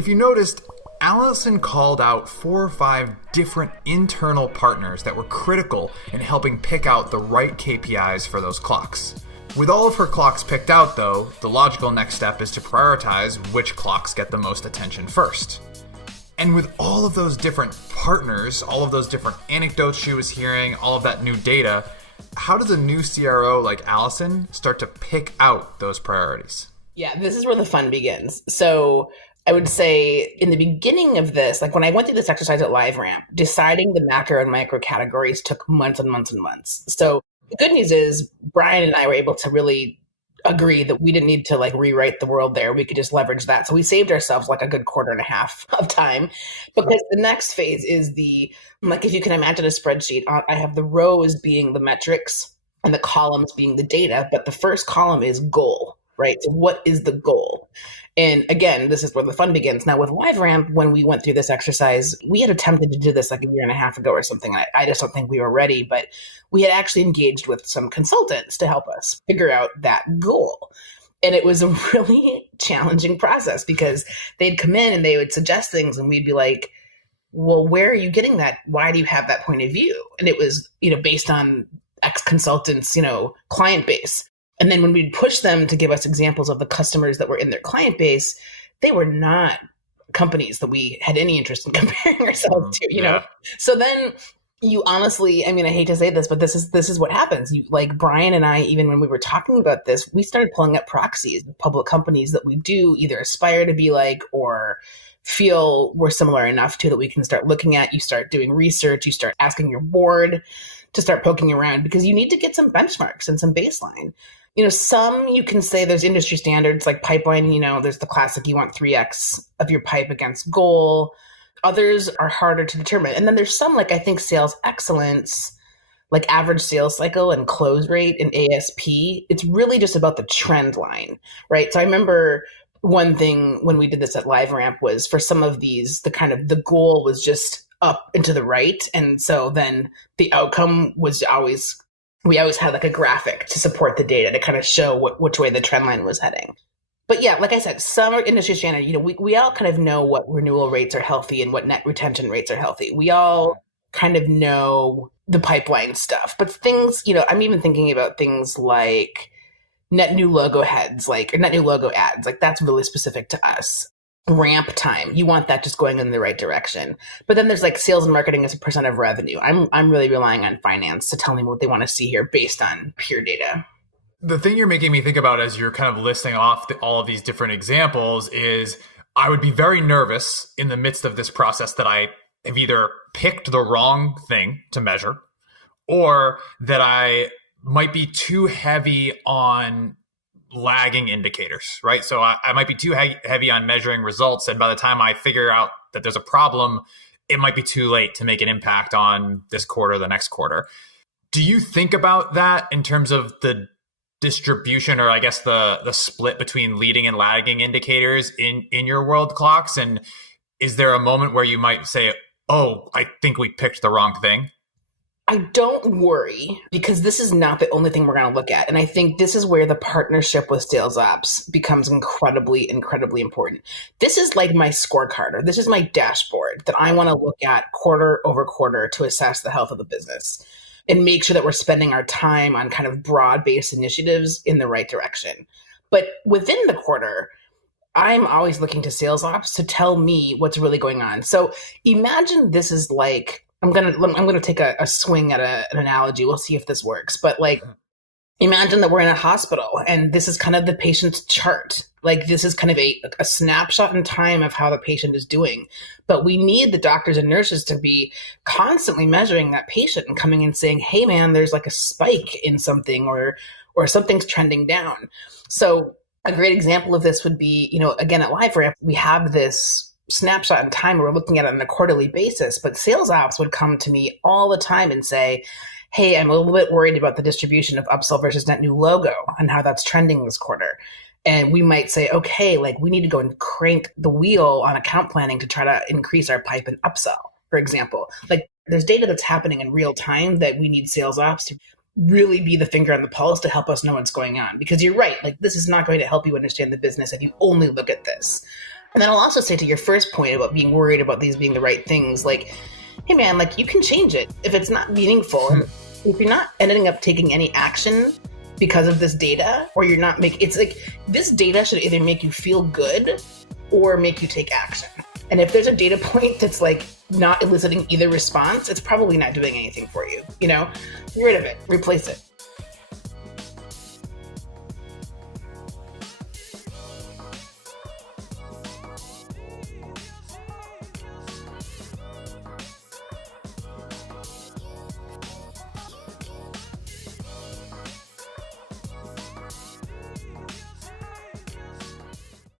If you noticed, Allison called out 4 or 5 different internal partners that were critical in helping pick out the right KPIs for those clocks. With all of her clocks picked out, though, the logical next step is to prioritize which clocks get the most attention first. And with all of those different partners, all of those different anecdotes she was hearing, all of that new data, how does a new CRO like Allison start to pick out those priorities? Yeah, this is where the fun begins. So I would say in the beginning of this, like when I went through this exercise at LiveRamp, deciding the macro and micro categories took months and months and months. So the good news is Brian and I were able to really agree that we didn't need to like rewrite the world there. We could just leverage that. So we saved ourselves like a good quarter and a half of time, because the next phase is like, if you can imagine a spreadsheet, I have the rows being the metrics and the columns being the data, but the first column is goal, right? So what is the goal? And again, this is where the fun begins. Now with LiveRamp, when we went through this exercise, we had attempted to do this like a year and a half ago or something. I just don't think we were ready, but we had actually engaged with some consultants to help us figure out that goal. And it was a really challenging process because they'd come in and they would suggest things and we'd be like, well, where are you getting that? Why do you have that point of view? And it was, based on X consultants, client base. And then when we'd push them to give us examples of the customers that were in their client base, they were not companies that we had any interest in comparing ourselves to, know? So then you honestly, I hate to say this, but this is what happens. You, like Brian and I, even when we were talking about this, we started pulling up proxies of public companies that we do either aspire to be like or feel we're similar enough to that we can start looking at. You start doing research, you start asking your board to start poking around because you need to get some benchmarks and some baseline. Some you can say there's industry standards like pipeline, there's the classic, you want 3x of your pipe against goal. Others are harder to determine. And then there's some, like I think sales excellence, like average sales cycle and close rate and ASP. It's really just about the trend line, right? So I remember one thing when we did this at LiveRamp was for some of these, the goal was just up and to the right. And so then the outcome was we always had like a graphic to support the data to kind of show which way the trend line was heading. But yeah, like I said, some are industry standard. We all kind of know what renewal rates are healthy and what net retention rates are healthy. We all kind of know the pipeline stuff. But things, I'm even thinking about things like net new logo heads, or net new logo ads. Like that's really specific to us. Ramp time, you want that just going in the right direction. But then there's like sales and marketing as a percent of revenue. I'm really relying on finance to tell me what they want to see here based on pure data. The thing you're making me think about as you're kind of listing off all of these different examples is I would be very nervous in the midst of this process that I have either picked the wrong thing to measure or that I might be too heavy on lagging indicators, right? So I might be too heavy on measuring results. And by the time I figure out that there's a problem, it might be too late to make an impact on this quarter, the next quarter. Do you think about that in terms of the distribution or I guess the split between leading and lagging indicators in your world clocks? And is there a moment where you might say, oh, I think we picked the wrong thing? I don't worry because this is not the only thing we're going to look at. And I think this is where the partnership with sales ops becomes incredibly, incredibly important. This is like my scorecard, or this is my dashboard that I want to look at quarter over quarter to assess the health of the business and make sure that we're spending our time on kind of broad-based initiatives in the right direction. But within the quarter, I'm always looking to sales ops to tell me what's really going on. So imagine this is like, I'm gonna take a swing at an analogy. We'll see if this works. But like, imagine that we're in a hospital and this is kind of the patient's chart. Like this is kind of a snapshot in time of how the patient is doing. But we need the doctors and nurses to be constantly measuring that patient and coming and saying, hey man, there's like a spike in something or something's trending down. So a great example of this would be, again, at LiveRamp, we have this snapshot in time where we're looking at it on a quarterly basis, but sales ops would come to me all the time and say, hey, I'm a little bit worried about the distribution of upsell versus net new logo and how that's trending this quarter. And we might say, okay, like we need to go and crank the wheel on account planning to try to increase our pipe and upsell, for example. Like there's data that's happening in real time that we need sales ops to really be the finger on the pulse to help us know what's going on. Because you're right, like this is not going to help you understand the business if you only look at this. And then I'll also say to your first point about being worried about these being the right things, like, hey man, like you can change it if it's not meaningful. And if you're not ending up taking any action because of this data, or you're not making, it's like this data should either make you feel good or make you take action. And if there's a data point that's like not eliciting either response, it's probably not doing anything for you. You know, get rid of it, replace it.